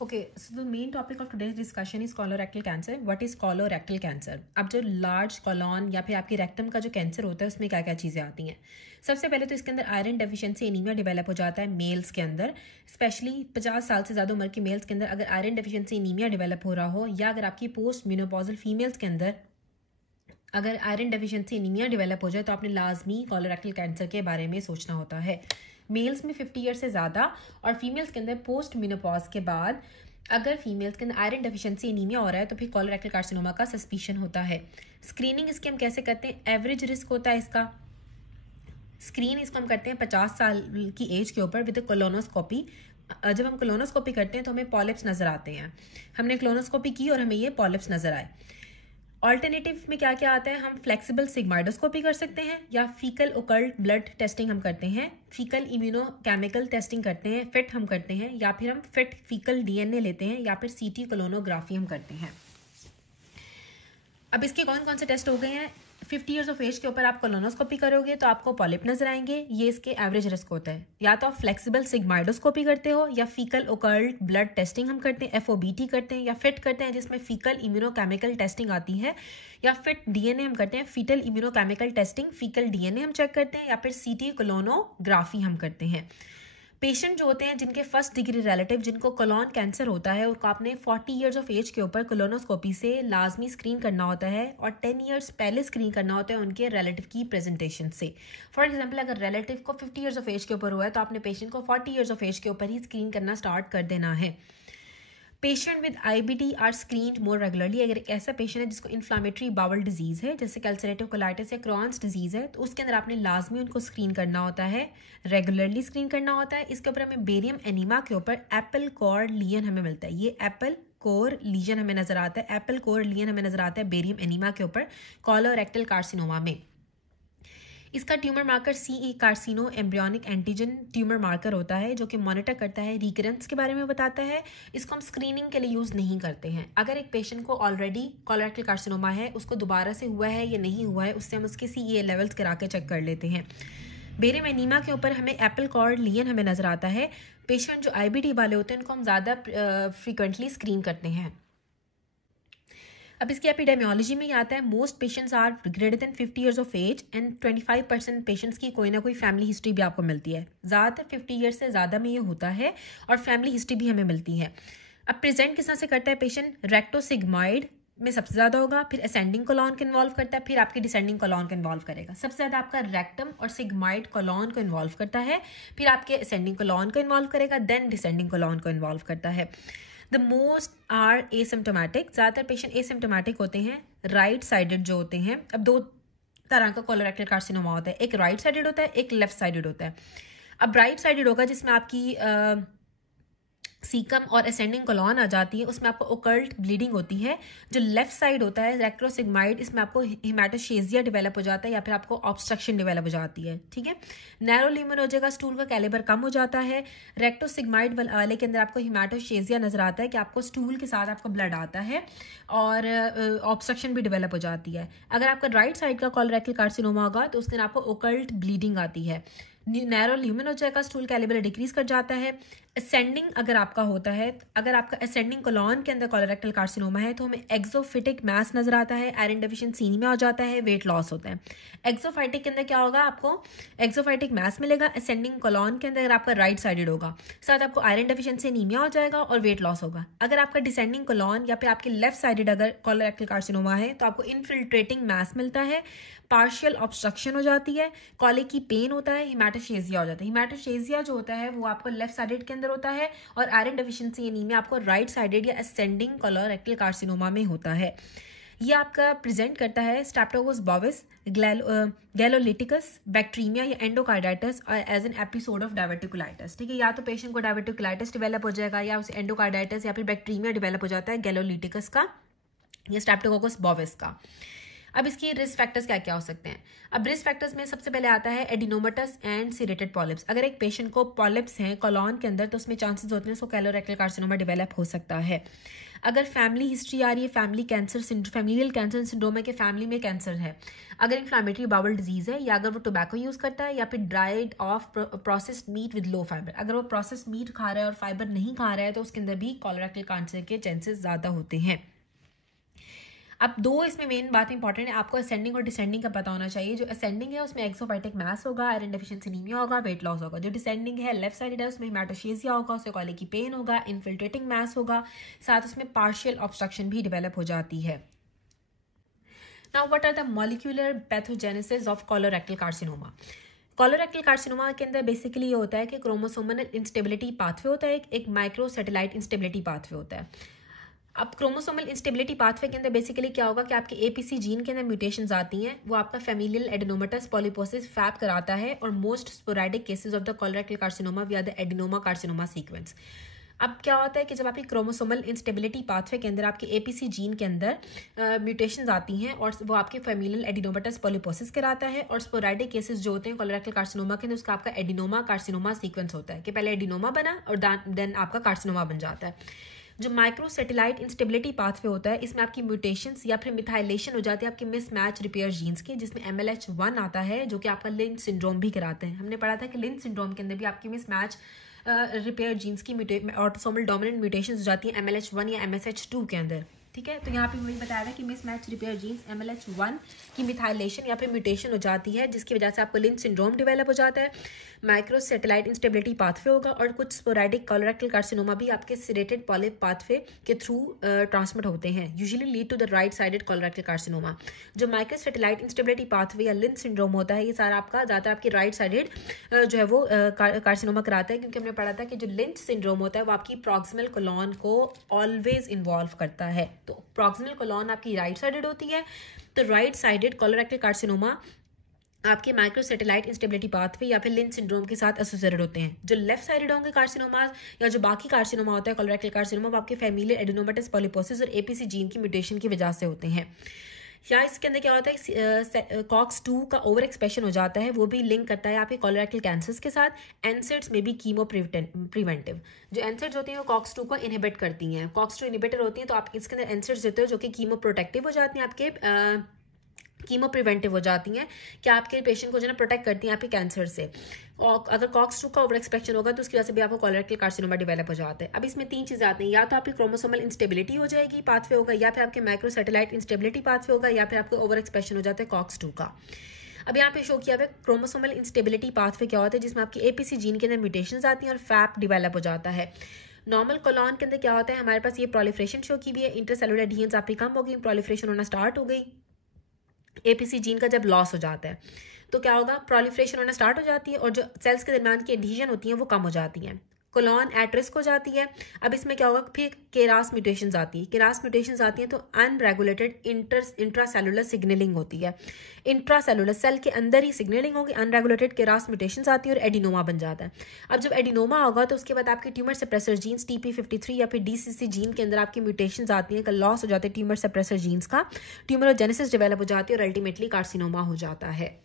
Okay, so the main topic of today's discussion is colorectal cancer. What is colorectal cancer? अब जो large colon या फिर आपकी rectum का जो कैंसर होता है उसमें क्या क्या चीज़ें आती हैं. सबसे पहले तो इसके अंदर आयरन डेफिशिएंसी एनीमिया डेवलप हो जाता है मेल्स के अंदर. स्पेशली 50 साल से ज़्यादा उम्र के मेल्स के अंदर अगर आयरन डेफिशिएंसी एनीमिया डेवलप हो रहा हो, या अगर आपकी पोस्ट मेनोपॉजल फीमेल्स के अंदर अगर आयरन डेफिशिएंसी एनीमिया डेवलप हो जाए तो आपने लाजमी कोलोरेक्टल कैंसर के बारे में सोचना होता है. मेल्स में 50 ईयर से ज़्यादा और फीमेल्स के अंदर पोस्ट मेनोपॉज के बाद अगर फीमेल्स के अंदर आयरन डेफिशिएंसी एनीमिया हो रहा है तो फिर कोलोरेक्टल कार्सिनोमा का सस्पिशन होता है. स्क्रीनिंग इसकी हम कैसे करते हैं? एवरेज रिस्क होता है इसका. स्क्रीन इसको हम करते हैं 50 साल की एज के ऊपर विद कोलोनोस्कोपी. जब हम कोलोनोस्कोपी करते हैं तो हमें पॉलिप्स नज़र आते हैं. हमने कोलोनोस्कोपी की और हमें ये पॉलिप्स नज़र आए. ऑल्टरनेटिव में क्या क्या आता है? हम फ्लेक्सिबल सिग्माइडोस्कोपी कर सकते हैं, या फीकल ओकल्ट ब्लड टेस्टिंग हम करते हैं, फीकल इम्यूनोकेमिकल टेस्टिंग करते हैं, फिट हम करते हैं, या फिर हम फिट फीकल डीएनए लेते हैं, या फिर सीटी कोलोनोग्राफी हम करते हैं. अब इसके कौन कौन से टेस्ट हो गए हैं? 50 ईयर्स ऑफ एज के ऊपर आप कोलोनोस्कोपी करोगे तो आपको पॉलिप नजर आएंगे. ये इसके एवरेज रिस्क होता है. या तो आप फ्लेक्सिबल सिग्माइडोस्कोपी करते हो, या फीकल ओकल्ट ब्लड टेस्टिंग हम करते हैं, एफओबीटी करते हैं, या फिट करते हैं जिसमें फीकल इम्यूनोकेमिकल टेस्टिंग आती है, या फिट डीएनए हम करते हैं, fetal immunochemical testing, fecal DNA हम चेक करते हैं, या फिर सीटी कोलोनोग्राफी हम करते हैं. पेशेंट जो होते हैं जिनके फर्स्ट डिग्री रिलेटिव जिनको कोलॉन कैंसर होता है उनको आपने 40 ईयर्स ऑफ एज के ऊपर कोलोनोस्कोपी से लाजमी स्क्रीन करना होता है, और 10 ईयर्स पहले स्क्रीन करना होता है उनके रिलेटिव की प्रेजेंटेशन से. फॉर एग्जांपल अगर रिलेटिव को 50 ईयर्स ऑफ एज के ऊपर हुआ है तो आपने पेशेंट को 40 ईयर्स ऑफ एज के ऊपर ही स्क्रीन करना स्टार्ट कर देना है. Patient with IBD are screened more regularly. अगर एक ऐसा पेशेंट है जिसको इन्फ्लामेटरी बाउल डिजीज़ है जैसे अल्सरेटिव कोलाइटिस या क्रॉन्स डिजीज़ है तो उसके अंदर आपने लाजमी उनको स्क्रीन करना होता है, रेगुलरली स्क्रीन करना होता है. इसके ऊपर हमें बेरियम एनीमा के ऊपर एप्पल कोर लीजन हमें मिलता है. ये एप्पल कोर लीजन हमें नजर आता है, एप्पल कोर लीजन हमें नजर आता है बेरियम एनीमा के ऊपर कोलोरेक्टल कार्सिनोमा में. इसका tumour marker CE carcino embryonic antigen tumour marker होता है जो कि मॉनिटर करता है, रिकरेंस के बारे में बताता है. इसको हम स्क्रीनिंग के लिए यूज़ नहीं करते हैं. अगर एक पेशेंट को ऑलरेडी कोलोरेक्टल कार्सिनोमा है, उसको दोबारा से हुआ है या नहीं हुआ है, उससे हम उसके सीईए लेवल्स करा के चेक कर लेते हैं. बेरियम एनीमा के ऊपर हमें एप्पल कॉर्ड लियन हमें नज़र आता है. पेशेंट जो आईबीडी वाले होते हैं उनको हम ज़्यादा फ्रीक्वेंटली स्क्रीन करते हैं. अब इसकी एपिडेमियोलॉजी में आता है most patients are greater than 50 years of age and 25% patients की कोई ना कोई फैमिली हिस्ट्री भी आपको मिलती है. ज़्यादातर 50 ईयर्स से ज़्यादा में ये होता है और फैमिली हिस्ट्री भी हमें मिलती है. अब प्रेजेंट किस तरह से करता है पेशेंट? रेक्टोसिग्मॉइड में सबसे ज़्यादा होगा, फिर असेंडिंग कोलॉन को इन्वॉल्व करता है, फिर आपकी डिसेंडिंग कोलॉन को इन्वॉल्व करेगा. सबसे ज़्यादा आपका रेक्टम और सिग्मॉइड कोलॉन को इन्वॉल्व करता है, फिर आपके असेंडिंग कोलॉन को इन्वॉल्व करेगा, देन डिसेंडिंग कोलॉन को इन्वॉल्व करता है. The most are asymptomatic. ज़्यादातर पेशेंट एसिम्टोमेटिक होते हैं, राइट साइडेड जो होते हैं. अब दो तरह का कोलोरेक्टल कार्सिनोमा होता है, एक राइट साइडेड होता है, एक लेफ्ट साइडेड होता है. अब राइट साइडेड होगा जिसमें आपकी सीकम और असेंडिंग कोलॉन आ जाती है, उसमें आपको ओकल्ट ब्लीडिंग होती है. जो लेफ्ट साइड होता है रेक्टोसिग्माइड, इसमें आपको हिमेटोशेजिया डेवलप हो जाता है या फिर आपको ऑब्स्ट्रक्शन डेवलप हो जाती है. ठीक है, नैरो ल्यूमन हो जाएगा, स्टूल का कैलिबर कम हो जाता है. रेक्टोसिग्माइड वाले के अंदर आपको हिमेटोशेजिया नजर आता है कि आपको स्टूल के साथ आपको ब्लड आता है और ऑब्स्ट्रक्शन भी डेवलप हो जाती है. अगर आपका राइट साइड का कोलोरेक्टल कार्सिनोमा होगा तो उसके अंदर आपको ओकल्ट ब्लीडिंग आती है. नैरो ल्यूमन हो जाएगा, स्टूल कैलिबर डिक्रीज कर जाता है. असेंडिंग अगर आपका होता है, अगर आपका असेंडिंग कोलॉन के अंदर कोलोरेक्टल कार्सिनोमा है तो हमें एक्सोफिटिक मास नजर आता है, आयरन डेफिशिएंसी एनीमिया हो जाता है, वेट लॉस होता है. एक्सोफाइटिक के अंदर क्या होगा? आपको एक्सोफाइटिक मास मिलेगा. असेंडिंग कोलॉन के अंदर अगर आपका राइट साइडेड होगा, साथ आपको आयरन डेफिशिएंसी एनीमिया हो जाएगा और वेट लॉस होगा. अगर आपका डिसेंडिंग कोलॉन या फिर आपके लेफ्ट साइडेड अगर कोलोरेक्टल कार्सिनोमा है तो आपको इनफिल्ट्रेटिंग मास मिलता है, पार्शियल ऑब्स्ट्रक्शन हो जाती है, कॉलिक की पेन होता है, हिमेटोशेजिया हो जाता है. हिमेटोशेजिया जो होता है वो आपको लेफ्ट साइडेड के अंदर होता है और आयरन डेफिशिएंसी एनीमिया आपको राइट साइडेड या असेंडिंग कोलोरेक्टल कार्सिनोमा में होता है. ये आपका प्रेजेंट करता है स्ट्रेप्टोकोकस बोविस, गैलोलिटिकस, बैक्टीरिया या endocarditis as an episode of diverticulitis. ठीक है, या तो पेशेंट को डायवर्टिकुलाइटिस डेवलप हो जाएगा या उसे एंडोकार्डाइटिस या फिर बैक्टीरिया डेवलप हो जाता है गैलोलिटिकस का या स्ट्रेप्टोकोकस बोविस का. अब इसकी रिस्क फैक्टर्स क्या क्या हो सकते हैं। अब रिस्क फैक्टर्स में सबसे पहले आता है एडिनोमेटस एंड सीरेटेड पॉलिप्स। अगर एक पेशेंट को पॉलिप्स हैं कॉलॉन के अंदर तो उसमें चांसेस होते हैं उसको कोलोरेक्टल कार्सिनोमा डेवलप हो सकता है। अगर फैमिली हिस्ट्री आ रही है, फैमिलियल कैंसर सिंड्रोम है कि फैमिली में कैंसर है, अगर इन्फ्लामेटरी बाउल डिजीज है, या अगर वो टोबैको यूज़ करता है, या फिर dried of processed meat with low fibre, अगर वो प्रोसेस्ड मीट खा रहा है और फाइबर नहीं खा रहा है तो उसके अंदर भी कोलोरेक्टल कैंसर के चांसेस ज़्यादा होते हैं। अब दो इसमें मेन बात इंपॉर्टेंट है, आपको असेंडिंग और डिसेंडिंग का पता होना चाहिए। जो असेंडिंग है उसमें एक्सोफाइटिक मास होगा, आयरन डेफिशिएंसी एनीमिया होगा, वेट लॉस होगा। जो डिसेंडिंग है लेफ्ट साइड है उसमें हेमाटोशेसिया होगा, उससे कॉले की पेन होगा, इन्फिल्ट्रेटिंग मास होगा, साथ उसमें पार्शियल ऑब्स्ट्रक्शन भी डेवलप हो जाती है। Now what are the molecular pathogenesis of colorectal carcinoma. Colorectal carcinoma के अंदर बेसिकली ये होता है कि क्रोमोसोमल इंस्टेबिलिटी पाथवे होता है, एक माइक्रो सैटेलाइट इंस्टेबिलिटी पाथवे होता है। अब क्रोमोसोमल इंस्टेबिलिटी पाथवे के अंदर बेसिकली क्या होगा कि आपके एपीसी जीन के अंदर म्यूटेशंस आती हैं, वो आपका फैमिलियल एडिनोमेटस पॉलीपोसिस फैप कराता है और most sporadic cases of the colorectal carcinoma विया द एडिनोमा कार्सिनोमा सीक्वेंस। अब क्या होता है कि जब आपकी क्रोमोसोमल इंस्टेबिलिटी पाथवे के अंदर आपके एपीसी जीन के अंदर म्यूटेशंस आती हैं और वो आपके फैमिलियल एडिनोमेटस पॉलीपोसिस कराता है, और स्पोरैडिक केसेस जो होते हैं कोलोरेक्टल कार्सिनोमा के अंदर उसका आपका एडिनोमा कार्सिनोमा सीक्वेंस होता है कि पहले एडिनोमा बना और देन आपका कार्सिनोमा बन जाता है। जो माइक्रो सैटेलाइट इंस्टेबिलिटी पाथवे होता है इसमें आपकी म्यूटेशंस या फिर मिथाइलेशन हो जाती है आपके मिसमैच रिपेयर जीन्स की, जिसमें MLH1 आता है जो कि आपका लिंच सिंड्रोम भी कराते हैं। हमने पढ़ा था कि लिंच सिंड्रोम के अंदर भी आपकी मिसमैच रिपेयर जीन्स की ऑटोसोमल डोमिनेंट म्यूटेशंस हो जाती है MLH1 या MSH2 के अंदर, ठीक है। तो यहाँ पे वही बताया था कि मिसमैच रिपेयर जीन्स MLH1 की मिथाइलेशन या फिर म्यूटेशन हो जाती है जिसकी वजह से आपको लिंच सिंड्रोम डेवलप हो जाता है, माइक्रो सैटेलाइट इंस्टेबिलिटी पाथवे होगा, और कुछ स्पोरैडिक कोलोरेक्टल कार्सिनोमा भी आपके सीरेटेड पॉलिप पाथवे के थ्रू ट्रांसमिट होते हैं, usually lead to the right sided colorectal carcinoma. जो माइक्रो सैटेलाइट इंस्टेबिलिटी पाथवे या लिंच सिंड्रोम होता है ये सारा आपका ज़्यादातर आपकी राइट साइडेड जो है वो कार्सिनोमा कराता है, क्योंकि हमने पढ़ा था कि जो लिंच सिंड्रोम होता है वो आपकी प्रॉक्सिमल कोलॉन को ऑलवेज इन्वॉल्व करता है। तो प्रॉक्सिमल कोलॉन आपकी राइट साइडेड होती है, तो राइट साइडेड कोलोरेक्टल कार्सिनोमा आपके माइक्रो सैटेलाइट इंस्टेबिलिटी पाथवे या फिर लिंच सिंड्रोम के साथ एसोसिएटेड होते हैं। जो लेफ्ट साइडेड होंगे कार्सिनोमास या जो बाकी कार्सिनोमा होता है कोलोरेक्टल कार्सिनोमा वो आपके फैमिलियल एडिनोमेटस पॉलीपोसिस और एपीसी जीन की म्यूटेशन की वजह से होते हैं। या इसके अंदर क्या होता है COX-2 का ओवर एक्सप्रेशन हो जाता है, वो भी लिंक करता है आपके कोलोरेक्टल कैंसर्स के साथ। एनसेड्स में भी कीमो प्रिवेंटिव, जो एनसेड्स होती हैं वो COX-2 को इनहिबिट करती हैं, COX-2 इनहिबिटर होती हैं, तो आप इसके अंदर एनसेड्स देते हो जो कि कीमो प्रोटेक्टिव हो जाती हैं, आपके कीमो प्रिवेंटिव हो जाती हैं कि आपके पेशेंट को जो है प्रोटेक्ट करती हैं आपके कैंसर से। और अगर COX-2 का ओवर एक्सप्रेशन होगा तो उसकी वजह से भी आपको कोलोरेक्टल कार्सिनोमा डेवलप हो जाता है। अब इसमें तीन चीज़ें आती हैं, या तो आपकी क्रोमोसोमल इंस्टेबिलिटी हो जाएगी पाथवे होगा, या फिर आपके माइक्रो सैटेलाइट इंस्टेबिलिटी पाथवे होगा, या फिर आपको ओवर एक्सप्रेशन हो जाता है COX-2 का। अब यहाँ पे शो किया हुआ क्रोमोसोमल इंस्टेबिलिटी पाथवे क्या होता है, जिसमें आपकी एपीसी जीन के अंदर म्यूटेशंस आती हैं और फैप डेवलप हो जाता है। नॉर्मल कोलॉन के अंदर क्या होता है, हमारे पास ये प्रोलिफरेशन शो की भी है, इंटरसेलुलर एडहेरेंस आपकी कम हो गई, प्रोलिफरेशन होना स्टार्ट हो गई। एपीसी जीन का जब लॉस हो जाता है तो क्या होगा, प्रोलिफरेशन होना स्टार्ट हो जाती है और जो सेल्स के दरमियान की एडहेजन होती हैं वो कम हो जाती हैं, कोलॉन एट रिस्क हो जाती है। अब इसमें क्या होगा, फिर केरास म्यूटेशंस आती है, केरास म्यूटेशंस आती हैं तो अनरेगुलेटेड इंट्रासेलुलर सिग्नलिंग होती है, इंट्रासेलुलर सेल के अंदर ही सिग्नलिंग होगी, अनरेगुलेटेड केरास म्यूटेशंस आती है और एडिनोमा बन जाता है। अब जब एडिनोमा होगा तो उसके बाद आपकी ट्यूमर सप्रेसर जीन्स TP53 या फिर DCC जीन के अंदर आपकी म्यूटेशंस आती हैं, का लॉस हो जाता है ट्यूमर सप्रेसर जीन्स का, ट्यूमरोजेनेसिस डेवलप हो जाती है और अल्टीमेटली कार्सिनोमा हो जाता है।